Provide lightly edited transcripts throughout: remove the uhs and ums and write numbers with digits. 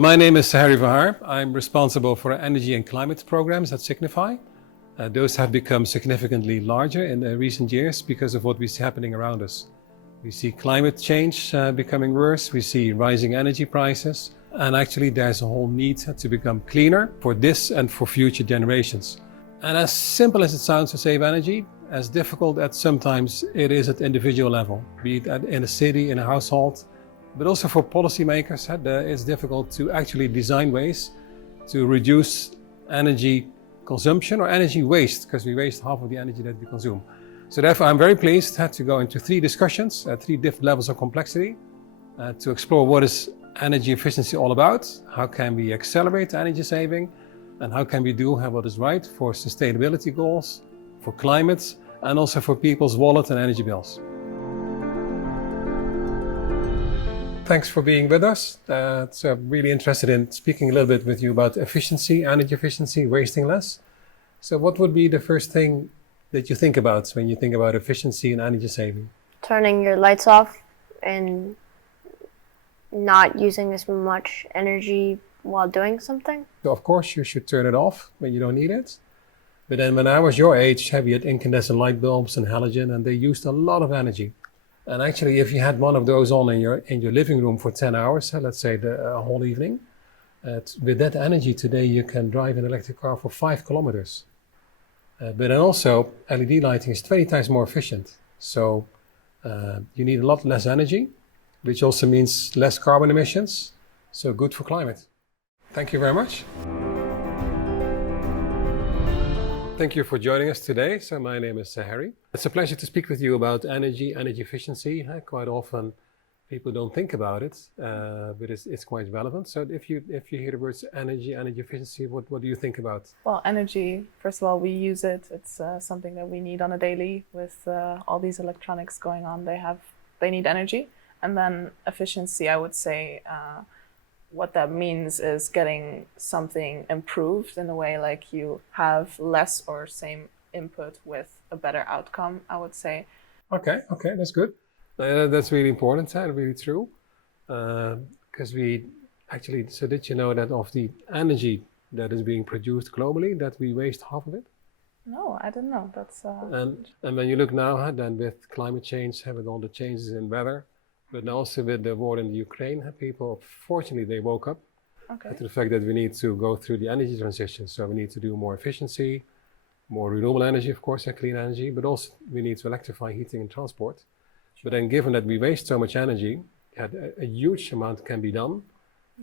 My name is Harry Verhaar. I'm responsible for energy and climate programs at Signify. Those have become significantly larger in recent years because of what we see happening around us. We see climate change becoming worse, we see rising energy prices, and actually there's a whole need to become cleaner for this and for future generations. And as simple as it sounds to save energy, as difficult as sometimes it is at individual level, be it in a city, in a household, but also for policymakers, it's difficult to actually design ways to reduce energy consumption or energy waste, because we waste half of the energy that we consume. So therefore, I'm very pleased to go into 3 discussions at 3 different levels of complexity to explore what is energy efficiency all about, how can we accelerate energy saving, and how can we do what is right for sustainability goals, for climate, and also for people's wallet and energy bills. Thanks for being with us. I'm really interested in speaking a little bit with you about efficiency, energy efficiency, wasting less. So what would be the first thing that you think about when you think about efficiency and energy saving? Turning your lights off and not using as much energy while doing something. So of course you should turn it off when you don't need it. But then when I was your age, we had incandescent light bulbs and halogen, and they used a lot of energy. And actually, if you had one of those on in your living room for 10 hours, let's say a whole evening, with that energy today you can drive an electric car for 5 kilometers. But then also, LED lighting is 20 times more efficient. So you need a lot less energy, which also means less carbon emissions. So good for climate. Thank you very much. Thank you for joining us today. So my name is Harry. It's a pleasure to speak with you about energy efficiency. Quite often people don't think about it, but it's quite relevant. So if you hear the words energy efficiency, what do you think about? Well, energy, first of all, we use it. It's something that we need on a daily with all these electronics going on. They need energy. And then efficiency, I would say, what that means is getting something improved in a way like you have less or same input with a better outcome, I would say. Okay, that's good. That's really important and really true. Because so did you know that of the energy that is being produced globally, that we waste half of it? No, I didn't know. That's and when you look now, then with climate change, with all the changes in weather, but also with the war in the Ukraine, people, fortunately, they woke up to the fact that we need to go through the energy transition. So we need to do more efficiency, more renewable energy, of course, and clean energy, but also we need to electrify heating and transport. But then given that we waste so much energy, a huge amount can be done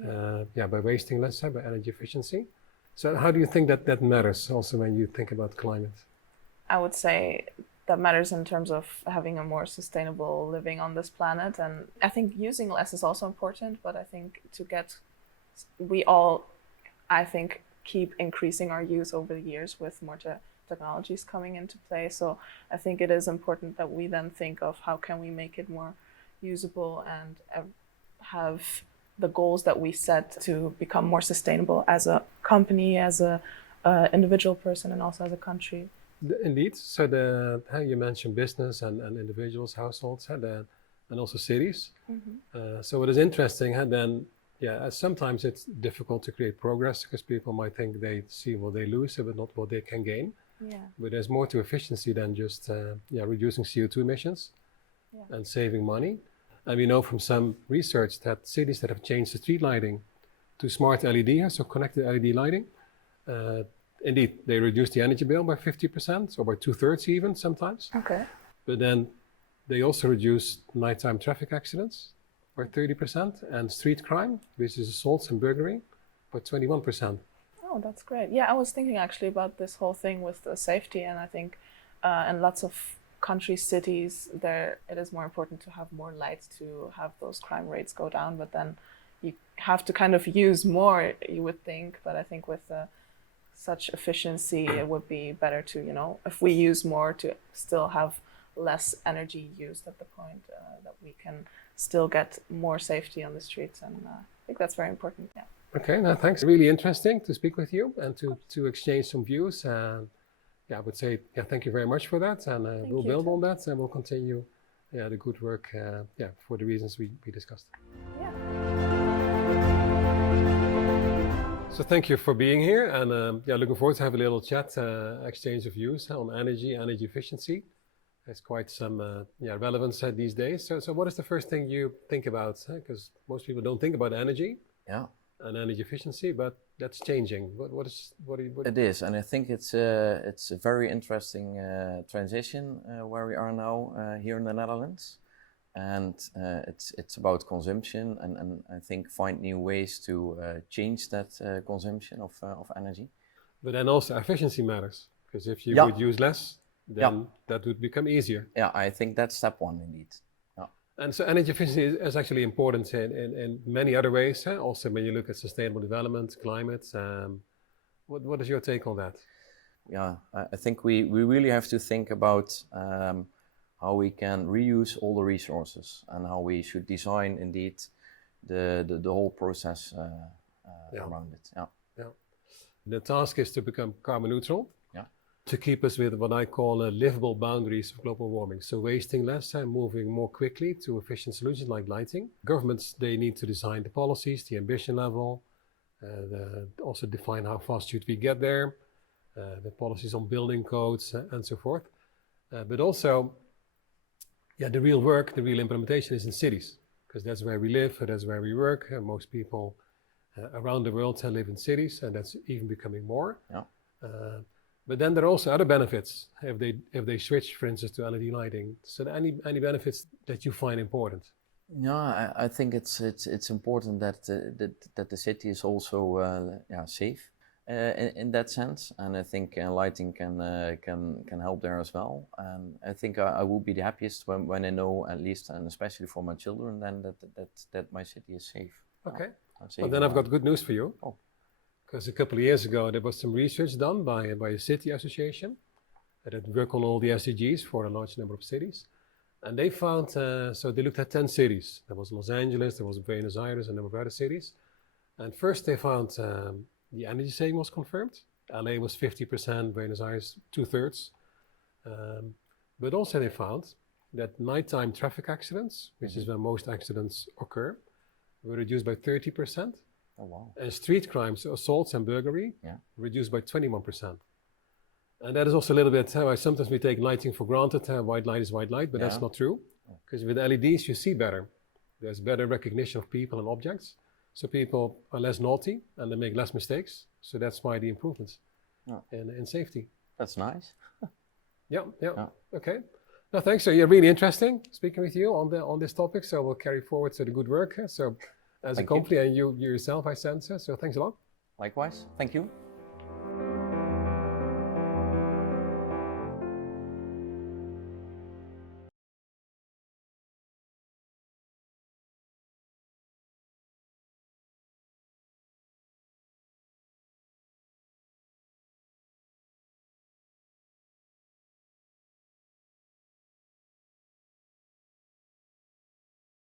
by wasting less, by energy efficiency. So how do you think that matters also when you think about climate? I would say that matters in terms of having a more sustainable living on this planet. And I think using less is also important, but I think we all keep increasing our use over the years with more technologies coming into play. So I think it is important that we then think of how can we make it more usable and have the goals that we set to become more sustainable as a company, as a individual person, and also as a country. Indeed. So you mentioned business and individuals, households, and also cities. Mm-hmm. So what is interesting, then, sometimes it's difficult to create progress because people might think they see what they lose, but not what they can gain. Yeah. But there's more to efficiency than just reducing CO2 emissions and saving money. And we know from some research that cities that have changed the street lighting to smart LED, so connected LED lighting, indeed, they reduce the energy bill by 50% or by 2/3 even sometimes. Okay. But then they also reduce nighttime traffic accidents by 30% and street crime, which is assaults and burglary, by 21%. Oh, that's great. Yeah, I was thinking actually about this whole thing with the safety, and I think in lots of countries, cities, it is more important to have more lights to have those crime rates go down, but then you have to kind of use more, you would think. But I think with such efficiency, it would be better to, if we use more, to still have less energy used at the point that we can still get more safety on the streets. And I think that's very important. Yeah. Okay, now thanks. Really interesting to speak with you and to exchange some views. I would say thank you very much for that, and we'll build on that, and we'll continue the good work for the reasons we discussed. Yeah. So thank you for being here, and yeah, looking forward to have a little chat, exchange of views on energy efficiency. There's quite some yeah, relevance these days. So what is the first thing you think about? Because most people don't think about energy Yeah, and energy efficiency, but that's changing. What it is, and I think it's a very interesting transition where we are now here in the Netherlands, and it's about consumption, and I think find new ways to change that consumption of energy. But then also efficiency matters, because if you Yeah. would use less, then Yeah. that would become easier. Yeah, I think that's step one indeed. Yeah. And so energy efficiency is actually important in many other ways. Also, when you look at sustainable development, climate, what is your take on that? Yeah, I think we really have to think about how we can reuse all the resources and how we should design indeed the whole process around it. Yeah. Yeah. The task is to become carbon neutral. Yeah. To keep us with what I call livable boundaries of global warming. So wasting less and moving more quickly to efficient solutions like lighting. Governments, they need to design the policies, the ambition level, also define how fast should we get there, the policies on building codes and so forth. But also, yeah, the real work, the real implementation is in cities, because that's where we live, that's where we work. Most people around the world live in cities, and that's even becoming more. Yeah. But then there are also other benefits if they switch, for instance, to LED lighting. So any benefits that you find important? Yeah, I think it's important that the city is also safe in that sense, and I think lighting can help there as well. And I think I will be the happiest when I know, at least, and especially for my children, then that my city is safe. Okay. Safe Well, then I've got good news for you. Oh. Because a couple of years ago there was some research done by a city association that work on all the SDGs for a large number of cities. And they found, so they looked at 10 cities. There was Los Angeles, there was Buenos Aires, and a number of other cities. And first they found the energy saving was confirmed. LA was 50%, Buenos Aires 2/3. But also they found that nighttime traffic accidents, which is where most accidents occur, were reduced by 30%. Oh wow! And street crimes, assaults and burglary, reduced by 21%. And that is also a little bit how sometimes we take lighting for granted. White light is white light, but that's not true. Because with LEDs you see better. There's better recognition of people and objects. So people are less naughty and they make less mistakes. So that's why the improvements in safety. That's nice. Yeah. Okay. No, thanks. So you're really interesting speaking with you on this topic. So we'll carry forward to the good work. So as a company and you yourself, I sense. So thanks a lot. Likewise. Thank you.